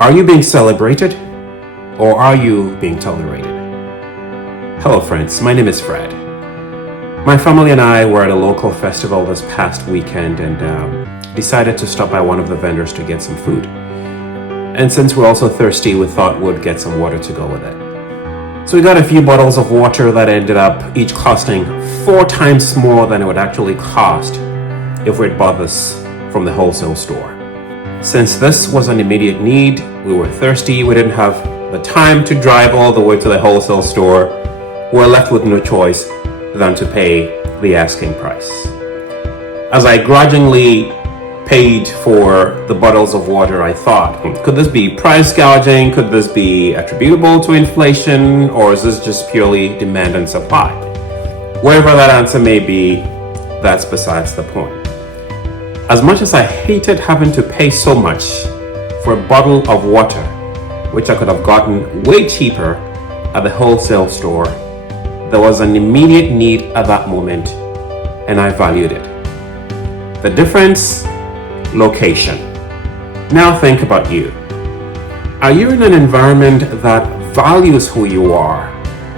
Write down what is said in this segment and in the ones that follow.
Are you being celebrated or are you being tolerated? Hello friends, my name is Fred. My family and I were at a local festival this past weekend and decided to stop by one of the vendors to get some food. And since we're also thirsty, we thought we'd get some water to go with it. So we got a few bottles of water that ended up each costing 4 times more than it would actually cost if we'd bought this from the wholesale store. Since this was an immediate need, we were thirsty, we didn't have the time to drive all the way to the wholesale store, we were left with no choice than to pay the asking price. As I grudgingly paid for the bottles of water, I thought, could this be price gouging? Could this be attributable to inflation? Or is this just purely demand and supply? Whatever that answer may be, that's besides the point. As much as I hated having to pay so much for a bottle of water, which I could have gotten way cheaper at the wholesale store, there was an immediate need at that moment, and I valued it. The difference? Location. Now think about you. Are you in an environment that values who you are,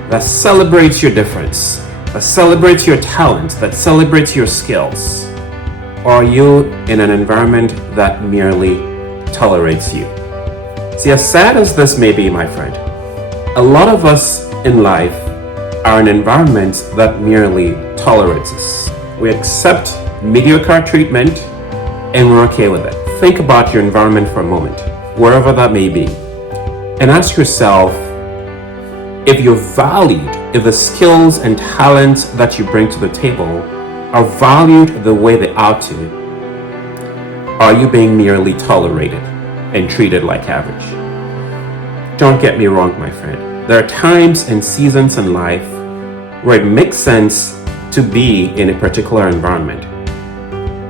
that celebrates your difference, that celebrates your talents, that celebrates your skills? Or are you in an environment that merely tolerates you? See, as sad as this may be, my friend, a lot of us in life are in environments that merely tolerates us. We accept mediocre treatment and we're okay with it. Think about your environment for a moment, wherever that may be, and ask yourself if you're valued, if the skills and talents that you bring to the table are valued the way they ought to. Are you being merely tolerated and treated like average? Don't get me wrong, my friend. There are times and seasons in life where it makes sense to be in a particular environment.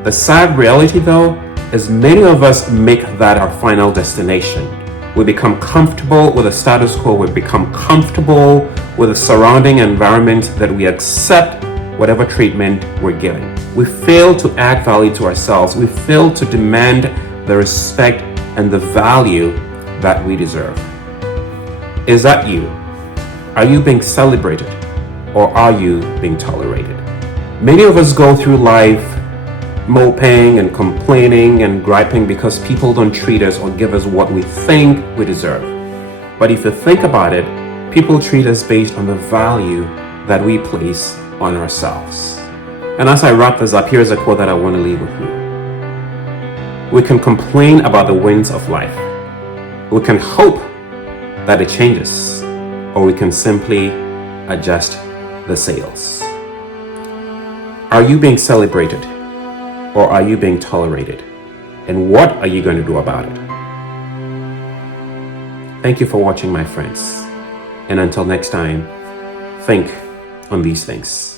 The sad reality, though, is many of us make that our final destination. We become comfortable with the status quo. We become comfortable with the surrounding environment that we accept whatever treatment we're given. We fail to add value to ourselves. We fail to demand the respect and the value that we deserve. Is that you? Are you being celebrated or are you being tolerated? Many of us go through life moping and complaining and griping because people don't treat us or give us what we think we deserve. But if you think about it, people treat us based on the value that we place on ourselves. And as I wrap this up, here's a quote that I want to leave with you. We can complain about the winds of life. We can hope that it changes, or we can simply adjust the sails. Are you being celebrated, or are you being tolerated? And what are you going to do about it? Thank you for watching, my friends. And until next time, think on these things.